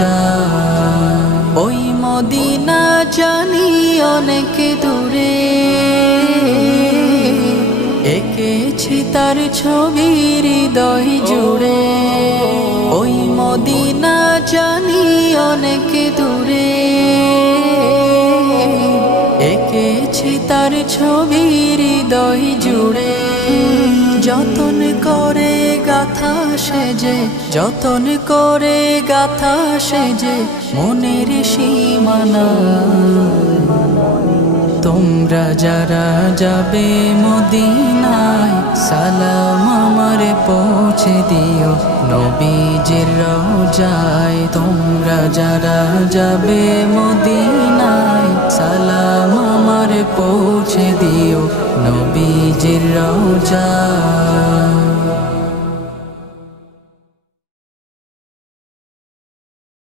যায়। ওই মদিনা জানি অনেক দূরে, এঁকেছি তার ছবি হৃদয় জুড়ে। ওই মদিনা জানি অনেক দূরে, এঁকেছি তার ছবি হৃদয় জুড়ে। যতন করে গাথা সেজে, যতন করে গাথা সেজে মনের সীমানা। তোমরা যারা যাবে মদিনায় সালাম আমার পৌঁছে দিও নবীজির রওজায়। তোমরা যারা যাবে মদিনায় সালাম আমার পৌঁছে দিও নবীজির রওজায়।